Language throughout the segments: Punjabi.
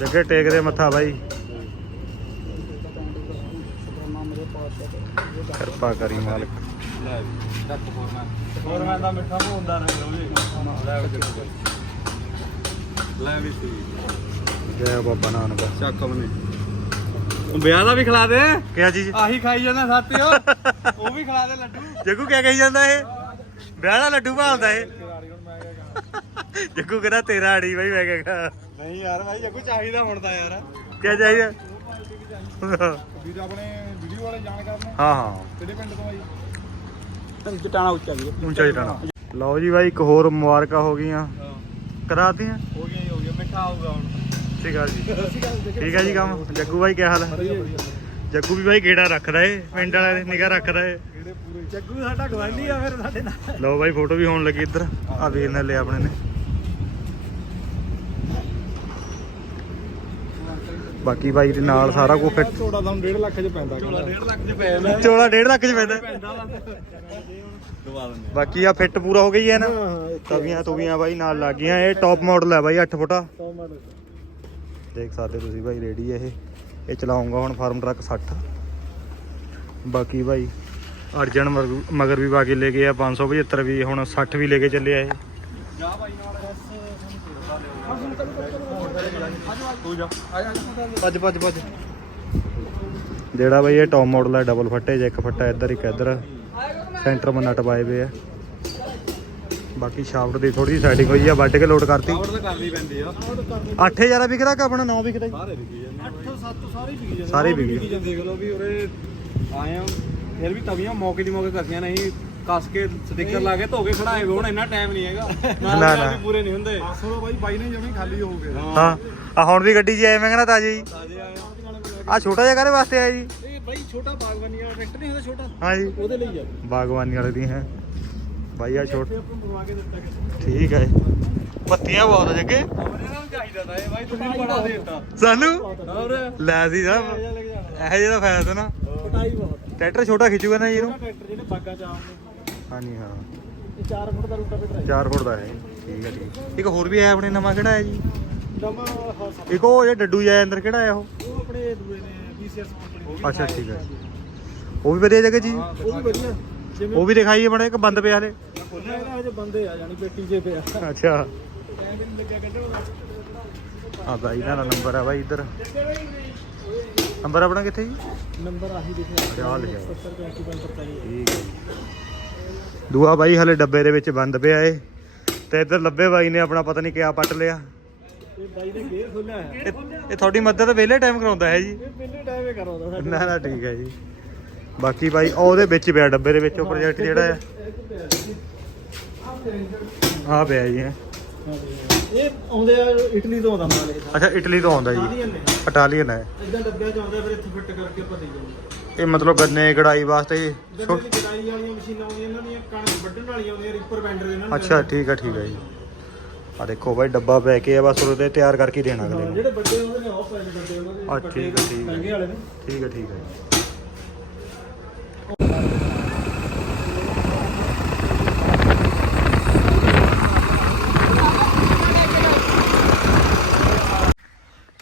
ਜੱਗੇ ਟੇਕਦੇ ਮੱਥਾ ਬਾਈ। ਕਿਰਪਾ ਕਰੀ ਮਾਲਕ। ਲੈ ਵੀ ਟੱਕ ਫੋਰਮੈਨ। ਫੋਰਮੈਨ ਦਾ ਮਿੱਠਾ ਲੈ ਵੀ ਲੈ ਵੀ ਸੀ। ਜੈ ਬਾਬਾ ਨਾਨਕ। ਚੱਕ ਬਨੇ ਵਿਆਹ ਦਾ ਵੀ ਖਿਲਾ ਦੇ। ਕਿਆ ਚੀਜ਼? ਆਹੀ ਖਾਈ ਜਾਂਦਾ ਸਾਥੀਓ। ਉਹ ਵੀ ਖਿਲਾ ਦੇ ਲੱਡੂ। ਜੱਗੂ ਕਿਆ ਕਹੀ ਜਾਂਦਾ ਇਹ? ਵਿਆਹ ਦਾ ਲੱਡੂ ਭਾਲਦਾ ਇਹ। ਜੱਗੂ ਕਹਿੰਦਾ ਤੇਰਾ ਆੜੀ ਬਾਈ ਮੈਂ ਕਹਾਂਗਾ ਨਹੀਂ ਯਾਰ ਭਾਈ ਜੱਗੂ ਚਾਹੀਦਾ ਹੁਣ ਤਾਂ ਯਾਰ। ਕਿਆ ਚਾਹੀਦਾ? ਵੀਰ ਆਪਣੇ ਵੀਡੀਓ ਵਾਲੇ ਜਾਣ ਕਰਨੇ। ਹਾਂ ਹਾਂ। ਕਿਹੜੇ ਪਿੰਡ ਤੋਂ ਆਈ ਜਟਾਣਾ ਉੱਚਾ ਵੀ ਉੱਚਾ ਜਿਟਾਣਾ ਲਓ ਜੀ ਬਾਈ ਇੱਕ ਹੋਰ ਮੁਬਾਰਕਾਂ ਹੋ ਗਈਆਂ। ਕਰਾਤੀਆਂ? ਹੋ ਗਿਆ ਜੀ, ਹੋ ਗਿਆ ਮਿੱਠਾ ਆਊਗਾ ਹੁਣ। ਠੀਕ ਆ ਜੀ। ਠੀਕ ਆ ਜੀ ਕੰਮ? ਜੱਗੂ ਬਾਈ ਕੀ ਹਾਲ? ਹੈ ਜੱਗੂ ਵੀ ਬਾਈ ਗੇੜਾ ਰੱਖਦਾ ਏ ਪਿੰਡ ਵਾਲਿਆਂ ਦੇ ਨਿਗਾ ਰੱਖਦਾ ਏ। ਕਿਹੜੇ ਪੂਰੇ। ਜੱਗੂ ਸਾਡਾ ਗਵਾਂਢੀ ਆ ਫਿਰ ਸਾਡੇ ਨਾਲ। ਲਓ ਬਾਈ ਫੋਟੋ ਵੀ ਹੋਣ ਲੱਗੀ ਇੱਧਰ। ਆ ਵੀਰ ਨੇ ਲਿਆ ਆਪਣੇ ਨੇ। ਬਾਕੀ ਬਾਈ ਦੇ ਨਾਲ ਸਾਰਾ ਕੁਝ ਫਿੱਟ ਝੋੜਾ ਤਾਂ 1.5 ਲੱਖ ਚ ਪੈਂਦਾ ਝੋੜਾ 1.5 ਲੱਖ ਚ ਪੈ ਜਾਂਦਾ ਚੋਲਾ 1.5 ਲੱਖ ਚ ਪੈਂਦਾ। ਦਵਾ ਦਿੰਦੇ ਬਾਕੀ ਆ ਫਿੱਟ ਪੂਰਾ ਹੋ ਗਈ ਹੈ ਨਾ? ਤਵੀਆਂ ਤੁਵੀਆਂ ਬਾਈ ਨਾਲ ਲੱਗ ਗਈਆਂ। ਇਹ ਟੌਪ ਮਾਡਲ ਹੈ ਬਾਈ 8 ਫੁੱਟਾ। ਦੇਖ ਸਕਦੇ ਤੁਸੀਂ ਬਾਈ ਰੇਡੀ ਹੈ ਇਹ। ਇਹ ਚਲਾਉਂਗਾ ਹੁਣ ਫਾਰਮ ਟਰੱਕ 60 ਬਾਕੀ ਬਾਈ ਅਰਜਨ ਮਗਰ- ਮਗਰ ਵੀ ਪਾ ਕੇ ਲੈ ਗਏ ਆ 575 ਵੀ ਹੁਣ 60 ਵੀ ਲੈ ਕੇ ਚੱਲੇ ਆ ਇਹ। ਜਾ ਭਾਈ ਨਾਲ। ਤੂੰ ਜਾ ਆ ਜਾ ਭੱਜ ਭੱਜ ਭੱਜ। ਜਿਹੜਾ ਬਾਈ ਇਹ ਟੌਪ ਮਾਡਲ ਹੈ ਡਬਲ ਫੱਟੇ ਜਾਂ ਇੱਕ ਫੱਟਾ ਇੱਧਰ ਇੱਕ ਇੱਧਰ। ਸੈਂਟਰ ਮੇ ਨਟ ਪਾਏ ਵੇ ਆ। ਬਾਕੀ ਸ਼ਾਫਟ ਦੀ ਥੋੜੀ ਸੈਟਿੰਗ ਹੋਈ ਆ ਵੱਢ ਕੇ ਲੋਡ ਕਰਤੀ। ਆਰਡਰ ਤਾਂ ਕਰਨੀ ਪੈਂਦੀ ਆ। 8000 ਵਿਕਦਾ ਕਿ ਆਪਣਾ 9 ਵਿਕਦਾ ਸਾਰੇ ਵਿਕੀ ਜਾਂਦੇ 8 7 ਸਾਰੇ ਵਿਕੀ ਜਾਂਦੇ ਸਾਰੇ ਵਿਕੀ ਵਿਕੀ ਜਾਂਦੇ ਦੇਖ ਲਓ ਵੀ ਉਰੇ ਆਏ ਆ। ਫਿਰ ਵੀ ਤਵੀਆਂ ਮੌਕੇ ਦੀ ਮੌਕੇ ਕਰਦੀਆਂ ਨਹੀਂ ਕੱਸ ਕੇ ਸਟicker ਲਾ ਕੇ ਧੋ ਕੇ ਖੜਾਏ ਹੋਏ ਹੁਣ ਇੰਨਾ ਟਾਈਮ ਨਹੀਂ ਹੈਗਾ। ਨਾ, ਨਾ। ਵੀ ਪੂਰੇ ਨਹੀਂ ਹੁੰਦੇ। ਆਸੋ ਬਾਈ ਬਾਈ ਨੇ ਜਮੀ ਖਾਲੀ ਹੋ ਗਏ। ਹਾਂ। ਆ ਹੁਣ ਵੀ ਗੱਡੀ 'ਚ ਆਏ ਮੈਂ ਕਹਿੰਦਾ ਤਾਜੇ ਜੀ। ਤਾਜੇ ਆਏ। ਆ ਛੋਟਾ ਜਿਹਾ ਕਾਹਦੇ ਵਾਸਤੇ ਆਇਆ ਜੀ? ਇਹ ਬਾਈ ਛੋਟਾ ਬਾਗਬਾਨੀ ਵਾਲਾ ਟਰੈਕਟਰ ਨਹੀਂ ਹੁੰਦਾ ਛੋਟਾ। ਹਾਂ ਜੀ। ਉਹਦੇ ਲਈ ਆ। ਬਾਗਵਾਨੀ ਵਾਲੇ ਦੀ ਹੈ। ਬਾਈ ਆ ਛੋਟ ਤੇ ਆਪਾਂ ਮੰਗਵਾ ਕੇ ਦਿੱਤਾ ਕਿਸੇ ਠੀਕ ਹੈ ਬੱਤੀਆਂ ਬਹੁਤ ਆ ਜੱਗੇ। ਆਪਣੇ ਨਾਲ ਚਾਹੀਦਾ ਤਾਂ ਇਹ ਬਾਈ ਤੁਸੀਂ ਬੜਾ ਦੇ ਦਿੱਤਾ। ਸਾਨੂੰ? ਹੋਰ? ਲੈ ਸੀ ਸਾਹਿਬ ਇਹੋ ਜਿਹਾ ਤਾਂ ਫਾਇਦਾ ਨਾ। ਪਟਾਈ ਬਹੁਤ ਟਰੈਕਟਰ ਛੋਟਾ ਖਿੱਚੂਗਾ ਨਾ ਜੀ ਇਹਨੂੰ। ਟਰੈਕਟਰ ਜਿਹਨੇ ਬਾਗਾ ਚ ਆਉਂਦੇ ਹਾਂਜੀ ਹਾਂ। ਇਹ 4 ਫੁੱਟ ਦਾ ਰੂਟਾ ਬਿਟਰਾ 4 ਫੁੱਟ ਦਾ ਹੈ ਠੀਕ ਹੈ ਠੀਕ। ਇੱਕ ਹੋਰ ਵੀ ਆਇਆ ਆਪਣੇ ਨਵਾਂ ਕਿਹੜਾ ਹੈ ਜੀ? ਉਹ ਇੱਕ ਉਹ ਜਿਹੜਾ ਡੱਡੂ ਜਿਹਾ ਅੰਦਰ ਕਿਹੜਾ ਆਇਆ ਉਹ? ਆਪਣੇ ਦੂਏ ਨੇ BCS ਕੰਪਨੀ ਅੱਛਾ ਠੀਕ ਹੈ ਉਹ ਵੀ ਵਧੀਆ ਜਗ੍ਹਾ ਜੀ? ਉਹ ਵੀ ਵਧੀਆ। ਜਿਵੇਂ ਉਹ ਵੀ ਦਿਖਾਈਏ ਬੜੇ ਇੱਕ ਬੰਦ ਪਿਆ ਹਲੇ। ਹਜੇ ਬੰਦੇ ਆ ਜਾਨੀ ਪੇਟੀ ਜੇ ਪਿਆ। ਅੱਛਾ। ਆ ਬਾਈ ਦਾ ਨੰਬਰ ਆ ਬਾਈ ਇੱਧਰ। ਨੰਬਰ ਆਪਣਾ ਕਿੱਥੇ ਜੀ? ਨੰਬਰ ਆਹੀ ਲਿਖਿਆ ਆਹ ਲਿਖਿਆ। 70 45 ਠੀਕ ਹੈ ਜੀ। ਦੂਆ ਬਾਈ ਹਲੇ ਡੱਬੇ ਦੇ ਵਿੱਚ ਬੰਦ ਪਿਆ ਏ ਤੇ ਇੱਧਰ ਲੱਭੇ ਬਾਈ ਨੇ ਆਪਣਾ ਪਤਾ ਨਹੀਂ ਕਿਆ ਪੱਟ ਲਿਆ। ਇਹ ਬਾਈ ਨੇ ਗੇਅਰ ਖੋਲਿਆ ਹੈ। ਇਹ ਤੁਹਾਡੀ ਮਦਦ ਵਿਹਲੇ ਟਾਈਮ ਕਰਾਉਂਦਾ ਹੈ ਜੀ। ਇਹ ਪਹਿਲੇ ਟਾਈਮ ਹੀ ਕਰਾਉਂਦਾ ਸਾਡਾ ਨਾ ਨਾ ਠੀਕ ਹੈ ਜੀ। ਬਾਕੀ ਬਾਈ ਉਹ ਉਹਦੇ ਵਿੱਚ ਪਿਆ ਡੱਬੇ ਦੇ ਵਿੱਚ ਉਹ ਪ੍ਰੋਜੈਕਟ ਜਿਹੜਾ ਆ ਆ ਪਿਆ ਜੀ। ਇਹ। ਆਉਂਦੇ ਆ ਇਟਲੀ ਤੋਂ ਆਉਂਦਾ ਮਾਲ ਇਹ। ਅੱਛਾ ਇਟਲੀ ਤੋਂ ਆਉਂਦਾ ਜੀ। ਇਟਾਲੀਅਨ ਹੈ। ਇਦਾਂ ਡੱਬਿਆਂ ਚ ਆਉਂਦਾ ਫਿਰ ਇੱਥੇ ਫਿੱਟ ਕਰਕੇ ਜਾਂਦੇ ਇਹ ਮਤਲਬ ਗੰਨੇ ਕਢਾਈ ਵਾਸਤੇ ਗੰਨੇ ਛੋ- ਦੀ ਕਟਾਈ ਵਾਲੀਆਂ ਮਸ਼ੀਨਾਂ ਆਉਂਦੀਆਂ ਇਹਨਾਂ ਦੀਆਂ ਕਣਕ ਵੱਢਣ ਵਾਲੀਆਂ ਆਉਂਦੀਆਂ ਰੀਪਰ ਬੈਂਡਰ ਇਹਨਾਂ ਨੂੰ ਅੱਛਾ ਠੀਕ ਹੈ ਠੀਕ ਹੈ ਜੀ। ਆ ਦੇਖੋ ਬਾਈ ਡੱਬਾ ਪੈ ਕੇ ਆ ਬਸ ਉਹਦੇ ਤਿਆਰ ਕਰਕੇ ਹੀ ਦੇਣਾ ਅਗਲੇ ਹਾਂ, ਨੂੰ ਜਿਹੜੇ ਵੱਡੇ ਹੁੰਦੇ ਨੇ ਉਹ ਪੈਸੇ ਡੱਬੇ ਉਹਨਾਂ ਦੇ ਆ ਠੀਕ ਹੈ ਠੀਕ ਹੈ ਮਹਿੰਗੇ ਵਾਲੇ ਨੇ। ਠੀਕ ਹੈ ਠੀਕ ਹੈ ਜੀ।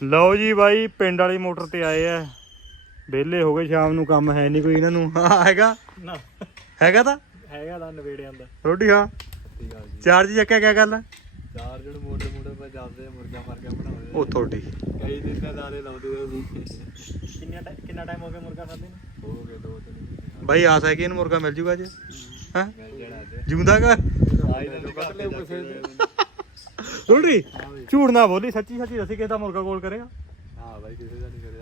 ਲਓ ਜੀ ਬਾਈ ਪਿੰਡ ਵਾਲੀ ਮੋਟਰ ਤੇ ਆਏ ਆ। ਵਿਹਲੇ ਹੋ ਗਏ ਸ਼ਾਮ ਨੂੰ ਕੰਮ ਹੈ ਨਹੀਂ ਕੋਈ ਇਹਨਾਂ ਨੂੰ। ਹਾਂ ਹੈਗਾ? ਨਾ। ਹੈਗਾ ਤਾਂ? ਹੈਗਾ ਦਾ ਨਵੇੜਿਆਂ ਦਾ। ਰੋਟੀ ਖਾ। ਠੀਕ ਆ ਜੀ। ਚਾਰਜ ਚੱਕਿਆ ਕਿਆ ਗੱਲ ਚਾਰ ਜਿਹੜੇ ਮੋਟੇ ਮੋਟੇ ਪਾ ਜਾਂਦੇ ਮੁਰਗਾ ਮਾਰ ਕੇ ਬਣਾਉਂਦੇ ਉਹ ਤੁਹਾਡੀ। ਕਈ ਦਿਨ ਦਾਰੇ ਲਾਉਂਦੇ ਹੋ ਕਿੰਨਾ ਟਾਈਮ ਕਿੰਨਾ ਟਾਈਮ ਹੋ ਗਿਆ ਮੁਰਗਾ ਖਾਦੇ ਨੂੰ? ਹੋ ਗਏ ਦੋ ਤਿੰਨ ਬਾਈ ਆਸ ਹੈ ਕਿ ਇਹਨੂੰ ਮੁਰਗਾ ਮਿਲ ਜੂਗਾ ਅੱਜ? ਹਾਂ। ਜਾਣਾ ਜਿਉਂਦਾ ਕਾ ਆਈ ਤਾਂ ਕੱਟ ਲੈ ਕਿਸੇ ਦੇ ਰੋਟੀ? ਝੂਠ ਨਾ ਬੋਲੀ ਸੱਚੀ ਸੱਚੀ ਦੱਸੀ ਕਿਸ ਦਾ ਮੁਰਗਾ ਕੋਲ ਕਰੇਗਾ? ਹਾਂ ਬਾਈ ਕਿਸੇ ਦਾ ਨਹੀਂ ਕਰਿਆ।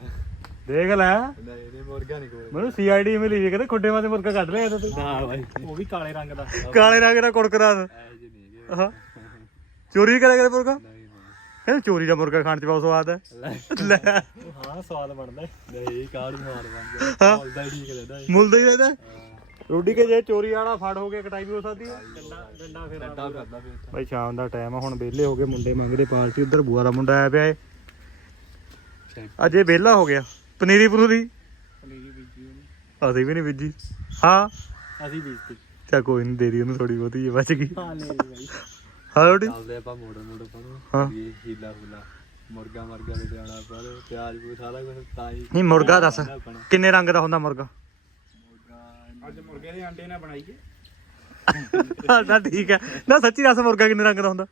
ਦੇਖ ਲੈ। ਨਹੀਂ ਇਹਨੇ ਮੁਰਗਾ ਨਹੀਂ ਕੋਲ ਮੈਨੂੰ ਸੀਆਈਡੀ ਮਿਲੀ ਜੀ ਕਹਿੰਦੇ ਖੁੱਡੇ ਮਾਤੇ ਮੁਰਗਾ ਕੱਢ ਲਿਆ ਇਹਦੇ ਨਾ ਬਾਈ। ਉਹ ਵੀ ਕਾਲੇ ਰੰਗ ਦਾ। ਕਾਲੇ ਰੰਗ ਦਾ ਕੁੜਕਰਾ ਐ ਜੀ ਨਹੀਂ ਹੈਗੇ। ਹਾਂ। ਚੋਰੀ ਕਰਿਆ ਕਰੇ ਮੁਰਗਾ? ਨਹੀਂ ਨਹੀਂ। ਇਹ ਚੋਰੀ ਦਾ ਮੁਰਗਾ ਖਾਣ ਚ ਬਹੁਤ ਸਵਾਦ ਹੈ। ਲੈ। ਹਾਂ ਸਵਾਦ ਬਣਦਾ ਨਹੀਂ ਕਾੜ ਸਵਾਦ ਬਣਦਾ ਹਾਂ। ਬੋਲਦਾ ਹੀ ਠੀਕ ਰਹਿੰਦਾ ਹੀ। ਰਹਿੰਦਾ ਰੋਟੀ ਕੇ ਜੇ ਚੋਰੀ ਵਾਲਾ ਫੜ ਹੋ ਕੇ ਕਟਾਈ ਵੀ ਹੋ ਸਕਦੀ ਹੈ। ਡੰਡਾ ਡੰਡਾ ਫਿਰ ਡੰਡਾ ਕਰਦਾ ਫਿਰ। ਬਾਈ ਸ਼ਾਮ ਦਾ ਟਾਈਮ ਆ ਹੁਣ ਵਿਹਲੇ ਹੋ ਗਏ ਮੁੰਡੇ ਮੰਗਦੇ ਪਾਰਟੀ ਉਧਰ ਬੂਆ ਦਾ ਮੁੰਡਾ ਆਇਆ ਪਿਆ ਏ। ਅਜੇ ਵਿਹਲਾ ਹੋ ਗਿਆ। ਪਨੀਰੀ ਪਨੂਰੀ? ਪਨੀਰੀ ਬੀਜੀ ਉਹਨੇ ਅਸੀਂ ਵੀ ਨਹੀਂ ਬੀਜੀ। ਹਾਂ? ਅਸੀਂ ਬੀਜਤੀ। ਚਾ ਕੋਈ ਨਹੀਂ ਦੇ ਦੀ ਉਹਨੂੰ ਥੋੜੀ ਬਹੁਤੀ ਜੇ ਬਚ ਗਈ। ਹਾਂ ਲੈ ਲਈ ਬਾਈ। ਹਾਂ ਰੋਟੀ? ਚੱਲਦੇ ਆਪਾਂ ਮੋੜ ਮੋੜ ਹਾਂ। ਇਹ ਹੀਲਾ ਹੁਲਾ ਮੁਰਗਾ ਮਰਗਾ ਵੀ ਜਾਣਾ ਪਰ ਪਿਆਜ ਪੂ ਸਾਰਾ ਕੁਝ ਤਾਂ ਹੀ। ਨਹੀਂ ਮੁਰਗਾ ਦੱਸ ਕਿੰਨੇ ਰੰਗ ਦਾ ਹੁੰਦਾ ਮੁਰਗਾ? ਅੱਜ ਮੁਰਗੇ ਦੇ ਅੰਡੇ ਨਾ ਬਣਾਈਏ। ਨਾ ਠੀਕ ਹੈ। ਨਾ ਸੱਚੀ ਦੱਸ ਮੁਰਗਾ ਕਿੰਨੇ ਰੰਗ ਦਾ ਹੁੰਦਾ?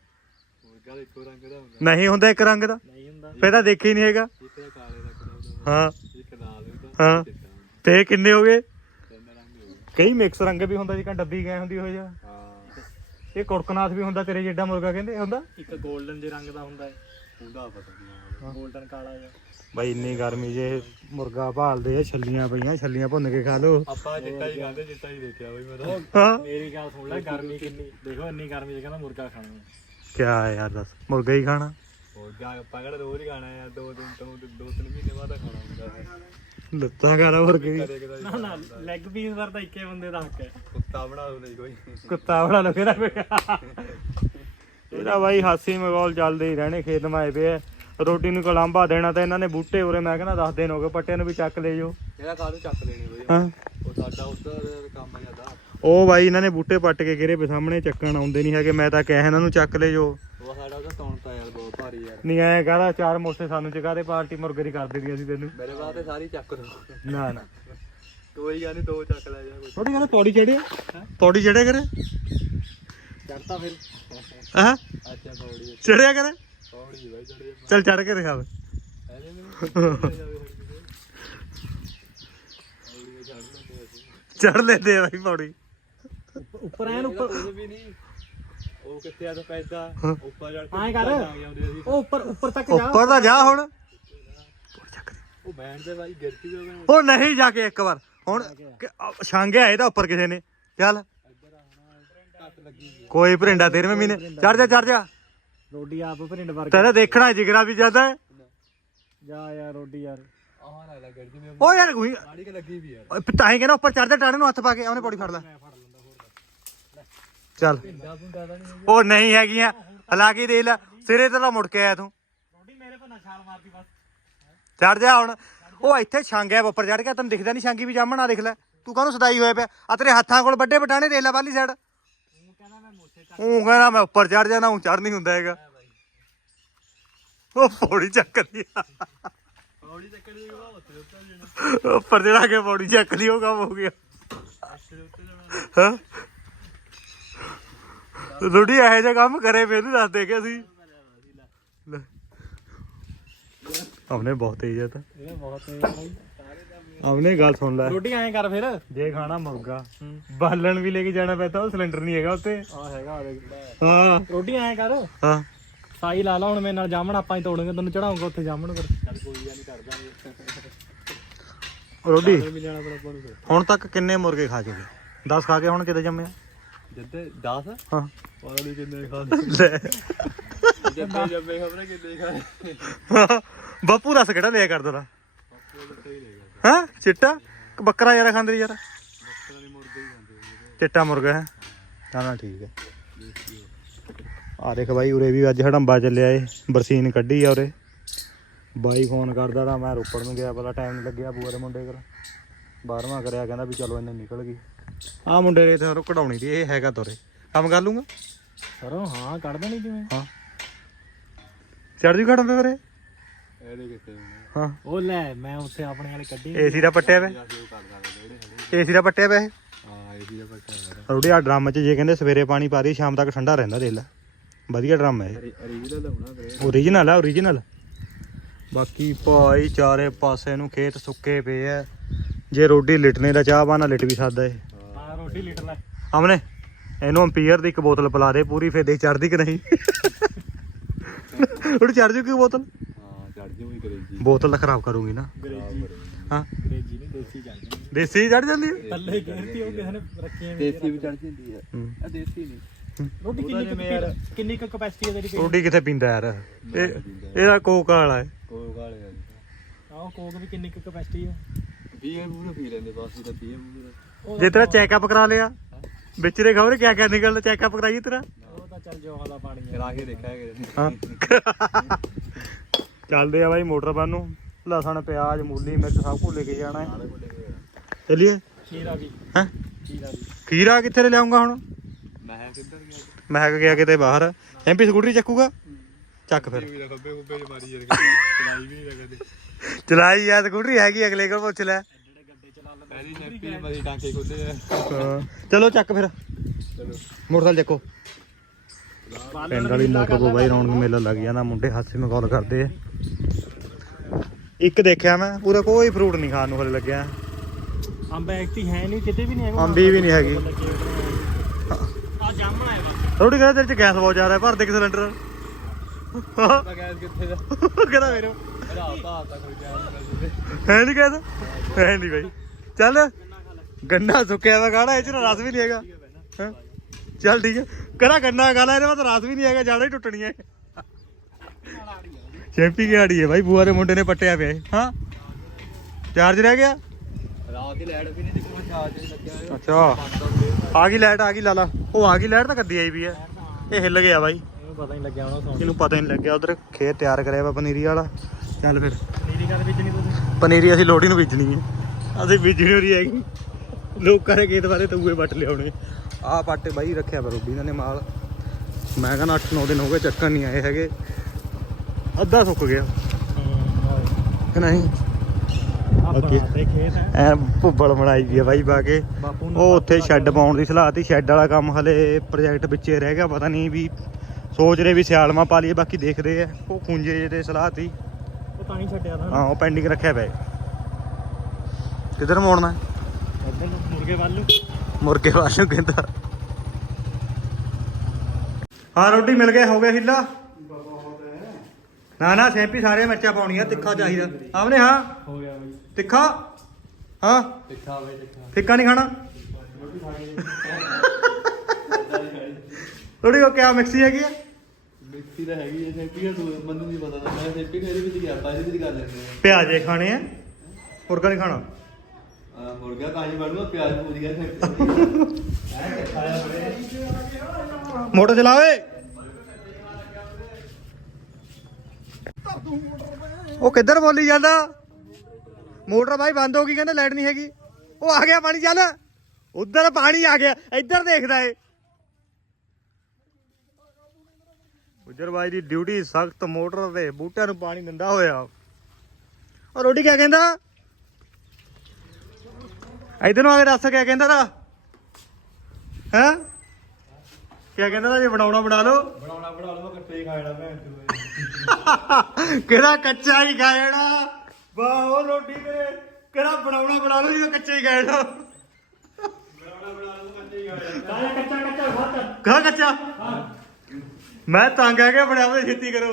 ਮੁਰਗਾ ਦੇ ਇੱਕੋ ਰੰਗ ਦਾ ਹੁੰਦਾ। ਨਹੀਂ ਹੁੰਦਾ ਇੱਕ ਰੰਗ ਦਾ? ਨਹੀਂ ਹੁੰਦਾ। ਫੇਰ ਤਾਂ ਦੇਖਿਆ ਹੀ ਨਹੀਂ ਹੈਗਾ। ਇੱਕ ਦਾ ਕਾਲੇ ਹਾਂ। ਹਾਂ। ਤੇ ਕਿੰਨੇ ਹੋ ਗਏ? ਕਈ ਮਿਕਸ ਰੰਗ ਵੀ ਹੁੰਦਾ ਜਿਵੇਂ ਡੱਬੀ ਗਏ ਹੁੰਦੀ ਹੋ ਜਾ ਹਾਂ। ਇਹ ਕੁੜਕਨਾਥ ਵੀ ਹੁੰਦਾ ਤੇਰੇ ਜਿੱਡਾ ਮੁਰਗਾ ਕਹਿੰਦੇ ਹੁੰਦਾ? ਇੱਕ 골ਡਨ ਦੇ ਰੰਗ ਦਾ ਹੁੰਦਾ ਹੈ ਉਹਦਾ ਪਤਾ ਨਹੀਂ 골ਡਨ ਕਾਲਾ ਜਿਹਾ। ਬਾਈ ਇੰਨੀ ਗਰਮੀ ਜੇ ਮੁਰਗਾ ਭਾਲਦੇ ਆ ਛੱਲੀਆਂ ਪਈਆਂ ਛੱਲੀਆਂ ਭੁੰਨ ਕੇ ਖਾ ਲਓ। ਆਪਾਂ ਚਿੱਟਾ ਹੀ ਖਾਂਦੇ ਚਿੱਟਾ ਹੀ ਦੇਖਿਆ ਬਈ ਮੈਂ ਤਾਂ। ਹਾਂ। ਮੇਰੀ ਗੱਲ ਸੁਣ ਲੈ ਗਰਮੀ ਕਿੰਨੀ। ਦੇਖੋ ਇੰਨੀ ਗਰਮੀ ਚ ਕਹਿੰਦਾ ਮੁਰਗਾ ਖਾਣਾ। ਕਿਆ ਯਾਰ ਦੱਸ ਮੁਰਗਾ ਹੀ ਖਾਣਾ। ਮੁਰਗਾ ਆਪਾਂ ਕਿਹੜਾ ਰੋਜ਼ ਹੀ ਖਾਣਾ ਯਾਰ ਦੋ ਦਿਨ ਤੋਂ ਦੋ ਤਿੰਨ ਮਹੀਨੇ ਬਾਅਦ ਤਾਂ ਖਾਣਾ ਹੁੰਦਾ ਹੈ। ਲੱਤਾਂ ਖਾਣਾ ਕਦੇ ਕਦੇ ਨਾ ਨਾ ਲੈਗ ਪੀਸ ਵਰ ਤਾਂ ਇੱਕੇ ਬੰਦੇ ਦਾ ਹੱਕ ਹੈ। ਕੁੱਤਾ ਬਣਾ ਦੋ ਨਹੀਂ ਕੋਈ। ਕੁੱਤਾ ਬਣਾ ਲੋ ਪਿਆ ਇਹਦਾ ਬਾਈ ਹਾਸੀ ਮਗੌਲ ਚੱਲਦੇ ਹੀ ਰਹਿਣੇ ਖੇਤ ਮਾਏ ਪਏ ਆ। ਰੋਟੀ ਨੂੰ ਕਲਾਂਬਾ ਦੇਣਾ ਤਾਂ ਇਹਨਾਂ ਨੇ ਬੂਟੇ ਉਰੇ ਮੈਂ ਕਹਿੰਦਾ 10 ਦਿਨ ਹੋ ਗਏ ਪੱਟਿਆਂ ਨੂੰ ਵੀ ਚੱਕ ਲੈ ਜੋ ਇਹਦਾ ਕਾਹਨੂੰ ਚੱਕ ਲੈਣੇ ਬਈ? ਹਾਂ। ਉਹ ਸਾਡਾ ਉੱਧਰ ਕੰਮ ਜ਼ਿਆਦਾ। ਉਹ ਬਾਈ ਇਹਨਾਂ ਨੇ ਬੂਟੇ ਪੱਟ ਕੇ ਗਿਰੇ ਸਾਹਮਣੇ ਚੱਕਣ ਆਉਂਦੇ ਨਹੀਂ ਹੈਗੇ ਮੈਂ ਤਾਂ ਕਿਹਾ ਇਹਨਾਂ ਨੂੰ ਚੱਕ ਲੈ ਜੋ ਉਹ ਸਾਡਾ ਉਹਦਾ ਤੌਣ ਤਾਂ ਯਾਰ ਬਹੁਤ ਭਾਰੀ ਯਾਰ। ਨਹੀਂ ਐ ਕਹਦਾ ਚਾਰ ਮੋਸੇ ਸਾਨੂੰ ਚਕਾ ਦੇ ਪਾਰਟੀ ਮੁਰਗੇ ਦੀ ਕਰ ਦੇਣੀ ਅਸੀਂ ਤੈਨੂੰ। ਮੇਰੇ ਬਾਅਦ ਤੇ ਸਾਰੀ ਚੱਕ ਦੋ। ਨਾ ਨਾ। ਕੋਈ ਗੱਲ ਨਹੀਂ ਦੋ ਚੱਕ ਲੈ ਜਾ ਕੋਈ। ਥੋੜੀ ਕਹਿੰਦਾ ਪੌੜੀ ਚੜਿਆ ਪੌੜੀ ਚੜਿਆ ਕਰੇ? ਚੜਤਾ ਫਿਰ। ਹਾਂ ਅੱਛਾ ਪੌੜੀ ਚੜਿਆ ਕਰੇ? ਪੌੜੀ ਬਾਈ ਚੜੇ ਚੱਲ ਚੜ ਕੇ ਪੌੜੀ ਚੜ ਲੈਂਦੇ ਆ ਬਾਈ ਪੌੜੀ। ਉੱਪਰ ਐਨ ਉੱਪਰ। ਉਹ ਵੀ ਨਹੀਂ। ਉਹ ਕਿੱਥੇ ਆ ਤਾਂ ਪੈਦਾ ਉੱਪਰ ਚੜ ਕੇ ਐਂ ਕਰ। ਜਾਂਦੇ ਸੀ। ਉਹ ਉੱਪਰ ਉੱਪਰ ਤੱਕ ਜਾ। ਉੱਪਰ ਤਾਂ ਜਾ ਹੁਣ। ਉਹ ਬੈਂਡ ਦੇ ਬਾਈ ਗਿਰਤੀ ਜੋ ਮੈਂ ਉਹ ਨਹੀਂ ਜਾ ਕੇ ਇੱਕ ਵਾਰ। ਹੁਣ ਛਾਂਗਿਆ ਇਹਦਾ ਉੱਪਰ ਕਿਸੇ ਨੇ। ਚੱਲ। ਕੋਈ ਭਰਿੰਡਾ ਤੇਰੇ ਮਹੀਨੇ ਚੜ ਜਾ ਚੜ ਜਾ। ਰੋਡੀ ਆਪ ਭਰਿੰਡ ਵਰ ਤੈਨੂੰ ਦੇਖਣਾ ਜਿਗਰਾ ਵੀ ਜਾਂਦਾ ਹੈ। ਜਾ ਯਾਰ ਰੋਡੀ ਯਾਰ। ਆਹ ਨਾ ਲੱਗ ਗਿਰਤੀ ਮੈਂ ਓ ਯਾਰ ਕੋਈ ਮਾੜੀ ਕਿ ਲੱਗੀ ਵੀ ਯਾਰ। ਤਾਂ ਹੀ ਕਹਿੰਦਾ ਉੱਪਰ ਚੜ ਜਾ ਟਾਣੇ ਨੂੰ ਹੱਥ ਪਾ ਕੇ ਉਹਨੇ ਪੌੜੀ ਫੜ ਲੈ। ਚੱਲ। ਉਹ ਨਹੀਂ ਹੈਗੀਆਂ। ਹਲਾ ਕੇ ਦੇ ਲੈ, ਸਿਰੇ ਤੇ ਤਾਂ ਮੁੜ ਕੇ ਆਇਆ ਤੂੰ। ਚੜ ਜਾ ਹੁਣ। ਉਹ ਇੱਥੇ ਛਾਂਗਿਆ ਵਾ ਉੱਪਰ ਚੜ ਗਿਆ ਤੈਨੂੰ ਦਿਖਦਾ ਨਹੀਂ ਛਾਂਗੀ ਵੀ ਜਾਮਣਾ ਦੇਖ ਲੈ। ਤੂੰ ਕਾਹਨੂੰ ਸਦਾਈ ਹੋਇਆ ਪਿਆ? ਆ ਤੇਰੇ ਹੱਥਾਂ ਕੋਲ ਵੱਡੇ ਬਟਾਣੇ ਦੇਖ ਲੈ ਬਾਲੀ ਸਾਈਡ ਉਹ ਕਹਿੰਦਾ ਮੈਂ ਉੱਪਰ ਚੜ ਜਾਣਾ, ਉਹ ਚੜ ਨਹੀਂ ਹੁੰਦਾ ਹੈਗਾ। ਉਹ ਪੌੜੀ ਚੱਕ ਲਈ ਪੌੜੀ ਚੱਕਣ ਦੀ ਉਹ ਉੱਤੇ ਉੱਤੇ ਜਾਣਾ ਉੱਪਰ ਜਿਹੜਾ ਕੇ ਪੌੜੀ ਚੱਕ ਲਈ ਉਹ ਕੰਮ ਹੋ ਗਿਆ। ਹਾਂ? ਰੋਟੀ ਇਹੋ ਜਿਹਾ ਕੰਮ ਕਰੇ ਫੇਰ ਨੂੰ ਦੱਸ ਦੇ ਕੇ ਅਸੀਂ। ਲੈ। ਆਪਨੇ ਬਹੁਤ ਤੇਜ਼ ਹੈ ਤਾਂ। ਇਹ ਬਹੁਤ ਤੇਜ਼ ਆ ਬਾਈ ਆਪਨੇ ਗੱਲ ਸੁਣ ਲੈ। ਰੋਡੀ ਐਂ ਕਰ ਫਿਰ। ਜੇ ਖਾਣਾ ਮੁਰਗਾ ਬਾਲਣ ਵੀ ਲੈ ਕੇ ਜਾਣਾ ਪੈਂਦਾ ਉਹ ਸਿਲੰਡਰ ਨਹੀਂ ਹੈਗਾ ਉੱਤੇ ਆ ਹੈਗਾ ਆ ਦੇਖ ਹਾਂ। ਰੋਡੀ ਐਂ ਕਰ। ਹਾਂ। ਸਾਈ ਲਾ ਲਾ ਹੁਣ ਮੇਰੇ ਨਾਲ ਜਾਮਣ ਆਪਾਂ ਹੀ ਤੋੜਾਂਗੇ ਤੈਨੂੰ ਚੜਾਉਂਗਾ ਉੱਥੇ ਜਾਮਣ ਫਿਰ। ਚੱਲ ਕੋਈ ਨਹੀਂ ਕਰ ਦਾਂਗੇ। ਰੋਡੀ ਮਿਲ ਜਾਣਾ ਪਰ ਆਪਾਂ ਨੂੰ ਹੁਣ ਤੱਕ ਕਿੰਨੇ ਮੁਰਗੇ ਖਾ ਚੁੱਕੇ? 10 ਖਾ ਕੇ ਹੁਣ ਕਿਤੇ ਜੰਮਿਆ ਜਿੱਦੇ 10 ਹਾਂ। ਪਤਾ ਨਹੀਂ ਕਿੰਨੇ ਖਾ ਲੈ। ਖਬਰੇ ਕਿੰਨੇ ਖਾ ਬਾਪੂ ਦੱਸ ਕਿਹੜਾ ਲਿਆ ਕਰ ਦੋਰਾ ਆਪੋ ਜਿੱਤੇ ਹੀ ਚਿੱਟਾ? ਬੱਕਰਾ ਯਾਰਾ ਖਾਂਦੇ ਯਾਰ। ਚਿੱਟਾ ਮੁਰਗਾ ਹੈ? ਨਾ ਨਾ ਠੀਕ ਹੈ। ਆ ਦੇਖ ਬਾਈ ਉਰੇ ਵੀ ਅੱਜ ਹੜੰਬਾ ਚੱਲਿਆ ਏ। ਬਰਸੀਨ ਕੱਢੀ ਆ ਉਰੇ। ਬਾਈ ਫੋਨ ਕਰਦਾ ਤਾਂ ਮੈਂ ਰੋਪੜ ਨੂੰ ਗਿਆ ਪਹਿਲਾਂ ਟਾਈਮ ਨਹੀਂ ਲੱਗਿਆ ਬੂਆ ਦੇ ਮੁੰਡੇ ਕਰ ਬਾਰਵਾਂ ਕਰਿਆ ਕਹਿੰਦਾ ਵੀ ਚਲੋ ਇੰਨੇ ਨਿਕਲ ਗਈ ਆ ਮੁੰਡੇ ਨੇ ਤਾਂ ਕਢਾਉਣੀ ਦੀ ਇਹ ਹੈਗਾ ਤੋਰੇ। ਕੰਮ ਕਰ ਲੂੰਗਾ ਸਰੋਂ ਹਾਂ ਕੱਢ ਦੇਣੀ ਜਿਵੇਂ। ਹਾਂ। ਚੜ ਜੂ ਘੜਨ ਤੇ ਵੀਰੇ ਇਹਦੇ ਹੋਣੇ? ਹਾਂ। ਉਹ ਲੈ ਮੈਂ ਉੱਥੇ ਆਪਣੇ ਵਾਲੇ ਕੱਢੀ ਏਸੀ ਦਾ ਪੱਟਿਆ ਵੇ ਏਸੀ ਦਾ ਪੱਟਿਆ ਵੇ ਹਾਂ ਵੀ ਪੱਕਾ ਹੈ। ਰੋਟੀ ਆ ਡਰਮ 'ਚ ਜੇ ਕਹਿੰਦੇ ਸਵੇਰੇ ਪਾਣੀ ਪਾ ਦੀ ਸ਼ਾਮ ਤੱਕ ਠੰਡਾ ਰਹਿੰਦਾ ਦੇਖ ਲੈ। ਵਧੀਆ ਡਰਮ ਹੈ ਓਰੀਜਨਲ ਆ ਓਰੀਜਨਲ ਬਾਕੀ ਭਾਈ ਚਾਰੇ ਪਾਸੇ ਨੂੰ ਖੇਤ ਸੁੱਕੇ ਪਏ ਆ। ਜੇ ਰੋਡੀ ਲਿਟਨੇ ਦਾ ਚਾਹ ਬਾਨਾ ਲਿਟ ਵੀ ਸਕਦਾ ਏ ਹਾਂ ਰੋਟੀ ਲੀਟਰ ਲੈ। ਹਮਨੇ ਇਹਨੂੰ ਅੰਪੀਅਰ ਦੀ ਇੱਕ ਬੋਤਲ ਪਿਲਾ ਦੇ ਪੂਰੀ ਫੇਰ ਦੇ ਚੜਦੀ ਕਿ ਨਹੀਂ? ਉਹ ਚੜ ਜੂ ਕਿ ਬੋਤਲ? ਹਾਂ ਚੜ ਬੋਤਲ ਤਾਂ ਖਰਾਬ ਕਰੂਗੀ ਨਾ। ਹਾਂ? ਨਹੀਂ ਦੇਸੀ ਚੜ ਜਾਂਦੀ। ਹੈ? ਥੱਲੇ ਗੇਰਤੀ ਉਹ ਕਿਸੇ ਨੇ ਰੱਖੀ ਐ ਦੇਸੀ ਵੀ ਚੜ ਜਾਂਦੀ ਹੈ। ਹੂੰ। ਇਹ ਦੇਸੀ ਨਹੀਂ। ਰੋਟੀ ਕਿੰਨੀ ਕਿੰਨੀ ਕੁ ਕਪੈਸਿਟੀ ਹੈ ਤੇਰੀ ਰੋਡੀ ਕਿੱਥੇ ਪੀਂਦਾ ਯਾਰ? ਇਹ ਇਹਦਾ ਕੋਕ ਵਾਲਾ ਹੈ। ਗਾਲੇ ਆ ਆਹ ਕੋਕ ਵੀ ਕਿੰਨੀ ਕੁ ਕਪੈਸਿਟੀ ਹੈ? ਵੀ ਇਹ ਪੂਰਾ ਪੀ ਲੈਂਦੇ ਬਸ ਇਹਦਾ ਪੀ ਪੂਰਾ ਉਹ ਜੇ ਤੇਰਾ ਚੈੱਕਅਪ ਕਰਾ ਲਿਆ ਵਿੱਚ ਦੇ ਖਬਰ ਕਿਆ ਕਿਆ ਨਿਕਲਦਾ ਚੈੱਕਅਪ ਕਰਾਈਏ ਤੇਰਾ? ਉਹ ਤਾਂ ਚੱਲ ਜੋ ਵਾਲਾ ਪਾਣੀ ਕਰਾ ਕੇ ਦੇਖਿਆ ਚੱਲਦੇ ਆ ਬਾਈ ਮੋਟਰ ਬੰਨ ਨੂੰ। ਲਸਣ ਪਿਆਜ਼ ਮੂਲੀ ਮਿਰਚ ਸਭ ਕੁਝ ਲੈ ਕੇ ਜਾਣਾ ਹੈ। ਚੱਲੀਏ? ਖੀਰਾ ਵੀ ਹੈ? ਖੀਰਾ ਵੀ ਖੀਰਾ ਕਿੱਥੇ ਲੈ ਲਿਆਉਂਗਾ ਹੁਣ? ਮੈਂ ਕਿਹਾ ਕਿੱਧਰ ਗਿਆ? ਮਹਿਕ ਗਿਆ ਕਿਤੇ ਬਾਹਰ। ਐਮਪੀ ਸਕੂਟਰੀ ਚੱਕੂਗਾ? ਚੱਕ ਫਿਰ। ਚਲਾਈ ਵੀ ਨਹੀਂ ਕਦੇ ਚਲਾਈ ਆ ਸਕੂਟਰੀ ਹੈਗੀ ਅਗਲੇ ਕੋਲ ਪੁੱਛ ਲੈ। ਪਹਿਲੀ ਨੱਪੀ ਮਰੀ ਟਾਂਕੇ ਖੋਲੇ ਆ। ਹਾਂ। ਚਲੋ ਚੱਕ ਫਿਰ। ਮੋਟਰਸਾਈਕਲ ਚੱਕੋ। ਪਿੰਡ ਵਾਲੀ ਮੋਟਰ ਕੋ ਬਾਈ ਰੌਣਕ ਮੇਲਾ ਲੱਗ ਜਾਂਦਾ ਮੁੰਡੇ ਹਾਸੇ ਮਖੌਲ ਕਰਦੇ ਆ। ਇੱਕ ਦੇਖਿਆ ਮੈਂ ਪੂਰਾ ਕੋਈ ਫਰੂਟ ਨਹੀਂ ਖਾਣ ਨੂੰ ਹਲੇ ਲੱਗਿਆ। ਅੰਬ ਐਕਟੀ ਹੈ ਨਹੀਂ ਕਿਤੇ ਵੀ ਨਹੀਂ ਹੈਗਾ। ਅੰਬੀ ਵੀ ਨਹੀਂ ਹੈਗੀ। ਆ ਜਾਮਣਾ ਹੈ ਬਸ ਰੋਟੀ ਕਹਿੰਦਾ ਤੇਰੇ ਚ ਗੈਸ ਬਹੁਤ ਜ਼ਿਆਦਾ ਹੈ ਭਰ ਦੇ ਕਿ ਸਿਲੰਡਰ ਤਾਂ ਗੈਸ ਕਿੱਥੇ ਦਾ? ਕਹਿੰਦਾ ਮੇਰੇ ਰਾਤਾ ਤਾਂ ਕੋਈ ਗੈਸ ਨਹੀਂ। ਹੈ ਨਹੀਂ ਕਹਿੰਦਾ ਹੈ ਨਹੀਂ ਬਾਈ। ਚੱਲ। ਗੰਨਾ ਸੁੱਕਿਆ ਵਾ ਗਾੜਾ ਇਹ ਚ ਰਸ ਵੀ ਨਹੀਂ ਹੈਗਾ। ਹੈਂ? ਚੱਲ ਠੀਕ ਹੈ। ਕਰਾ ਗੰਨਾ ਗਾਲਾ ਇਹਦੇ ਬਾਅਦ ਰਸ ਵੀ ਨਹੀਂ ਹੈਗਾ ਜਾੜਾ ਹੀ ਟੁੱਟਣੀਆਂ ਚੈਂਪੀ ਗਾੜੀ ਹੈ ਬਾਈ ਬੂਆ ਦੇ ਮੁੰਡੇ ਨੇ ਪੱਟਿਆ ਪਿਆ ਇਹ। ਹਾਂ? ਚਾਰਜ ਰਹਿ ਗਿਆ? ਰਾਤ ਦੀ ਲਾਈਟ ਵੀ ਨਹੀਂ ਤੇ ਕੋਈ ਚਾਰਜ ਨਹੀਂ ਲੱਗਿਆ ਹੋਇਆ। ਅੱਛਾ। ਆ ਗਈ ਲਾਈਟ ਆ ਗਈ ਲਾਲਾ। ਉਹ ਆ ਗਈ ਲਾਈਟ ਤਾਂ ਕੱਦੀ ਆਈ ਵੀ ਹੈ। ਇਹ ਹਿੱਲ ਗਿਆ ਬਾਈ। ਇਹਨੂੰ ਪਤਾ ਨਹੀਂ ਲੱਗਿਆ ਹੋਣਾ ਇਹਨੂੰ ਪਤਾ ਹੀ ਨਹੀਂ ਲੱਗਿਆ ਉਧਰ ਖੇਤ ਤਿਆਰ ਕਰਿਆ ਵਾ ਪਨੀਰੀ ਵਾਲਾ। ਚੱਲ ਫਿਰ। ਨੀਰੀ ਗੱਲ ਵਿੱਚ ਨਹੀਂ ਤੁਸੀਂ? ਪਨੀਰੀ ਅਸੀਂ ਲੋੜੀ ਨੂੰ ਬੀਜਣੀ ਹੈ। ਅਸੀਂ ਬੀਜਣੀ ਹੋਰੀ ਹੈਗੀ। ਲੋਕਾਂ ਦੇ ਖੇਤ ਵਾਲੇ ਤੂਏ ਵੱਟ ਲਿਆਉਣੇ। ਆਹ ਪੱਟ ਬਾਈ ਰੱਖਿਆ ਵਾ ਰੋਬੀ ਨੇ ਮਾਲ। ਮੈਂ ਕਹਿੰਦਾ 8-9 ਦਿਨ ਹੋ ਗਏ ਚੱਕਣ ਨਹੀਂ ਆਏ ਹੈਗੇ। ਅੱਧਾ ਸੁੱਕ ਗਿਆ। ਕਿ ਨਹੀਂ? ਹੈ। ਐ ਭੁੱਬਲ ਬਣਾਈ ਵੀ ਆ ਬਾਈ ਪਾ ਕੇ। ਨੂੰ ਉਹ ਉੱਥੇ ਸ਼ੈੱਡ ਪਾਉਣ ਦੀ ਸਲਾਹ ਤੀ। ਸ਼ੈੱਡ ਵਾਲਾ ਕੰਮ ਹਲੇ ਪ੍ਰੋਜੈਕਟ ਵਿੱਚੇ ਰਹਿ ਗਿਆ ਪਤਾ ਨਹੀਂ ਵੀ ਸੋਚ ਰਹੇ ਵੀ ਸਿਆਲਮਾ ਪਾ ਲਈਏ ਬਾਕੀ ਦੇਖਦੇ ਆ। ਉਹ ਖੁੰਝੇ ਜਿਹੇ ਤੇ ਸਲਾਹ ਤੀ। ਉਹ ਤਾਂ ਨਹੀਂ ਛੱਡਿਆ ਹਾਂ ਉਹ ਪੈਂਡਿੰਗ ਰੱਖਿਆ ਪਿਆ। ਕਿੱਧਰ ਮੋੜਨਾ? ਉਧਰ ਨੂੰ ਮੁਰਗੇ ਵੱਲ ਨੂੰ। ਮੁਰਗੇ ਵਾਲੂ ਕਹਿੰਦਾ ਹਾਂ ਰੋਟੀ ਮਿਲ ਗਿਆ ਹੋ ਗਿਆ ਹਿੱਲਾ ਨਾ ਨਾ ਸੈਂਪੀ ਸਾਰੇ ਮਿਰਚਾਂ ਪਾਉਣੀਆਂ ਤਿੱਖਾ ਚਾਹੀਦਾ। ਆਮਨੇ ਹਾਂ? ਹੋ ਗਿਆ ਬਈ। ਤਿੱਖਾ? ਹਾਂ? ਤਿੱਖਾ ਵੇ ਤਿੱਖਾ। ਫਿੱਕਾ ਨਹੀਂ ਖਾਣਾ? ਥੋੜੀ ਉਹ ਕਿਆ ਮਿਕਸੀ ਹੈਗੀ ਆ? ਮਿਕਸੀ ਤਾਂ ਹੈਗੀ ਐ ਸੈਂਪੀ ਦਾ ਮੈਨੂੰ ਨਹੀਂ ਪਤਾ ਮੈਂ ਸੈਂਪੀ ਨੂੰ ਇਹਦੇ ਵਿੱਚ ਗਿਆ ਇਹਦੇ ਵਿੱਚ ਕਰ ਲੈਂਦੇ ਪਿਆਜ਼ੇ ਖਾਣੇ ਆ। ਹੋਰ ਕਾ ਨਹੀਂ ਖਾਣਾ? ਆ ਮੁਰਗਾ ਕਾਜੀ ਬਣੂਗਾ ਪਿਆਜ਼ ਪੂਜ ਗਿਆ ਸੈਂਪੀ ਮੋਟਰ ਚਲਾ ਓਏ। ਉਹ ਕਿੱਧਰ ਬੋਲੀ ਜਾਂਦਾ? ਮੋਟਰ ਬਾਈ ਬੰਦ ਹੋ ਗਈ, ਕਹਿੰਦਾ ਲਾਈਟ ਨਹੀਂ ਹੈਗੀ। ਉਹ ਆ ਗਿਆ ਪਾਣੀ, ਚੱਲ। ਉਧਰ ਪਾਣੀ ਆ ਗਿਆ, ਇੱਧਰ ਦੇਖਦਾ ਏ। ਉਜਰ ਬਾਈ ਦੀ ਡਿਊਟੀ ਸਖਤ ਮੋਟਰ ਤੇ ਬੂਟਿਆਂ ਨੂੰ ਪਾਣੀ ਦਿੰਦਾ ਹੋਇਆ। ਉਹ ਰੋਟੀ ਕਿਆ ਕਹਿੰਦਾ? ਇਧਰ ਨੂੰ ਆ ਕੇ ਦੱਸ ਕਿਆ ਕਹਿੰਦਾ ਦਾ ਹੈ? ਕਿਆ ਕਹਿੰਦਾ ਤਾ? ਜੇ ਬਣਾਉਣਾ ਬਣਾ ਲਓ। ਬਣਾਉਣਾ ਬਣਾ ਲਓ ਕੱਟੇ ਖਾ ਲੈਣਾ ਭੈਣ ਤੂੰ ਕਿਹੜਾ ਕੱਚਾ ਹੀ ਖਾਣਾ ਵਾਹ ਉਹ ਰੋਟੀ ਤੇਰੇ। ਕਿਹੜਾ ਬਣਾਉਣਾ ਬਣਾ ਲਓ ਜਦੋਂ ਕੱਚਾ ਹੀ ਖਾਣਾ ਕਾਇਆ ਕੱਚਾ ਕੱਚਾ ਬਹੁਤ ਕਾ ਕੱਚਾ? ਮੈਂ ਤੰਗ ਆ ਗਿਆ ਬੜਿਆ ਉਹਦੇ ਛੇਤੀ ਕਰੋ।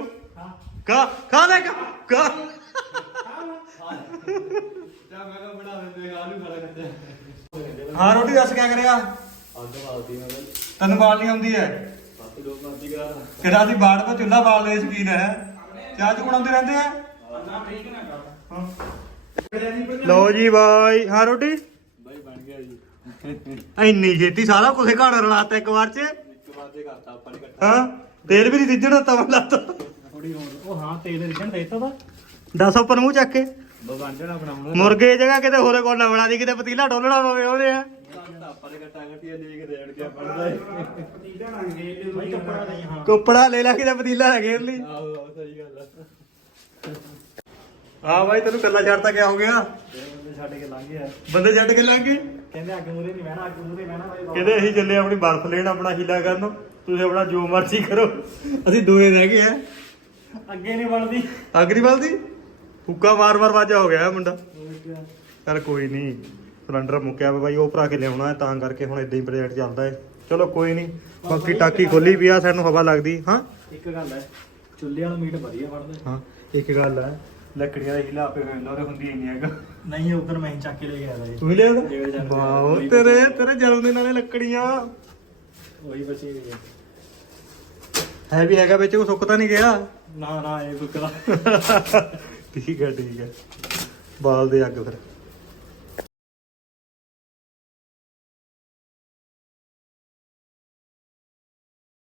ਕਾ ਖਾ ਲੈ ਕਾ ਕਾ ਜਾ ਮੈਂ ਕਿਹਾ ਬਣਾ ਦਿੰਦੇ ਆਲੂ ਖਾ ਲੈਂਦੇ ਹਾਂ ਰੋਟੀ ਦੱਸ ਕਿਆ ਕਰਿਆ? ਅੱਗ ਬਾਲਦੀ ਮੈਂ ਬਈ ਤੈਨੂੰ ਬਾਲਣੀ ਆਉਂਦੀ ਹੈ ਸੱਤ ਦੋ ਮਾਤੀ ਕਰਾ ਕਿਹੜਾ ਅਸੀਂ ਬਾੜ ਕੋ ਚੁੱਲਾ ਬਾਲਦੇ ਸ਼ਕੀਨ ਹੈ ਚਾਹ ਚੁ ਬਣਾਉਂਦੇ ਰਹਿੰਦੇ ਆ? ਲਓ ਜੀ ਬਾਈ। ਹਾਂ ਰੋਟੀ? ਬਾਈ ਬਣ ਗਿਆ ਜੀ। ਇੰਨੀ ਛੇਤੀ ਸਾਰਾ ਕੁਝ ਘਾੜਾ ਰਲਾਤਾ ਇੱਕ ਵਾਰ ਚ? ਇੱਕ ਵਾਰ ਤੇ ਕਰਤਾ ਆਪਾਂ ਨੇ ਕੱਟਾ ਹਾਂ ਤੇਲ ਵੀ ਨਹੀਂ ਰਿੱਝਣਾ ਤਵਾ ਲਾਤਾ। ਥੋੜੀ ਹੋਰ। ਉਹ ਹਾਂ ਤੇਲ ਰਿਜਣ ਦੇਤਾ ਤਾਂ ਦੱਸ ਉੱਪਰ ਮੂੰਹ ਚੱਕ ਕੇ। ਬਣਾਉਣਾ ਮੁਰਗੇ ਦੀ ਜਗ੍ਹਾ ਕਿਤੇ ਹੋਰੇ ਕੋਲ ਨਾ ਬਣਾ ਦੀ ਕਿਤੇ ਪਤੀਲਾ ਡੋਲਣਾ ਪਵੇ ਉਹਦੇ ਆ। ਆਪਾਂ ਨੇ ਕੱਟਾ ਕੱਟੀਆਂ ਦੇਖ ਦੇਣ ਕੇ ਬਣਦਾ ਬਾਈ ਕੱਪੜਾ ਨਹੀਂ ਹਾਂ ਕੋਪੜਾ ਲੈ ਲੈ ਕਿਤੇ ਪਤੀਲਾ ਹੈਗੇ ਲਈ ਆਹੋ ਆਹੋ, ਸਹੀ ਗੱਲ ਆ ਹਾਂ ਬਾਈ ਤੈਨੂੰ ਕੱਲਾ ਛੱਡਤਾ ਕਿਆ ਹੋ ਗਿਆ? ਬੰਦੇ ਛੱਡ ਕੇ ਲੰਘ ਗਿਆ ਬੰਦੇ ਛੱਡ ਕੇ ਲੰਘ ਗਏ। ਕਹਿੰਦੇ ਅੱਗ ਮੂਰੇ ਨਹੀਂ ਬਹਿਣਾ ਅੱਗ ਮੂਰੇ ਬਹਿਣਾ ਬਾਈ ਕਹਿੰਦੇ ਅਸੀਂ ਚੱਲੇ ਆਪਣੀ ਬਰਫ਼ ਲੈਣ ਆਪਣਾ ਹੀਲਾ ਕਰਨ। ਤੁਸੀਂ ਆਪਣਾ ਜੋ ਮਰਜ਼ੀ ਕਰੋ। ਅਸੀਂ ਦੋਏ ਰਹਿ ਗਏ ਆ। ਅੱਗੇ ਨਹੀਂ ਬਣਦੀ। ਅਗਰੀਵਾਲ ਦੀ ਹੁੱਕਾ ਮਾਰ ਮਾਰ ਵਾਜਾ ਹੋ ਗਿਆ ਇਹ ਮੁੰਡਾ। ਚੱਲ ਕੋਈ ਨਹੀਂ ਸਿਲੰਡਰ ਮੁੱਕਿਆ ਵਾ ਬਾਈ ਉਹ ਭਰਾ ਕੇ ਲਿਆਉਣਾ ਹੈ ਤਾਂ ਕਰਕੇ ਹੁਣ ਇਦਾਂ ਹੀ ਪ੍ਰੋਜੈਕਟ ਚੱਲਦਾ ਹੈ ਚਲੋ ਕੋਈ ਨਹੀਂ ਬਾਕੀ ਟਾਕੀ ਖੋਲੀ ਵੀ ਆ ਸਾਨੂੰ ਹਵਾ ਲੱਗਦੀ ਹਾਂ? ਇੱਕ ਗੱਲ ਹੈ ਚੁੱਲ੍ਹੇ ਵਾਲਾ ਮੀਟ ਵਧੀਆ ਬਣਦਾ। ਹਾਂ ਇੱਕ ਗੱਲ ਹੈ ਲੱਕੜੀਆਂ ਦਾ ਹੀਲਾ ਆਪੇ ਹੋ ਜਾਂਦਾ ਉਹਦੇ ਹੁੰਦੀ ਨਹੀਂ ਹੈਗਾ। ਨਹੀਂ ਉਧਰ ਮੈਂ ਚੱਕ ਕੇ ਲੈ ਗਿਆ ਜੀ ਤੂੰ ਲਿਆ ਵਾਓ ਤੇਰੇ ਤੇਰੇ ਜਨਮ ਦਿਨ ਵਾਲੇ ਲੱਕੜੀਆਂ। ਉਹੀ ਬਚੀ ਹੋਈ ਹੈ। ਹੈ ਵੀ ਹੈਗਾ ਵਿੱਚ ਉਹ ਸੁੱਕ ਤਾਂ ਨਹੀਂ ਗਿਆ? ਨਾ ਨਾ ਇਹ ਬੁੱਕਾ ਠੀਕ ਹੈ ਠੀਕ ਹੈ। ਬਾਲ ਦੇ ਅੱਗ ਫਿਰ।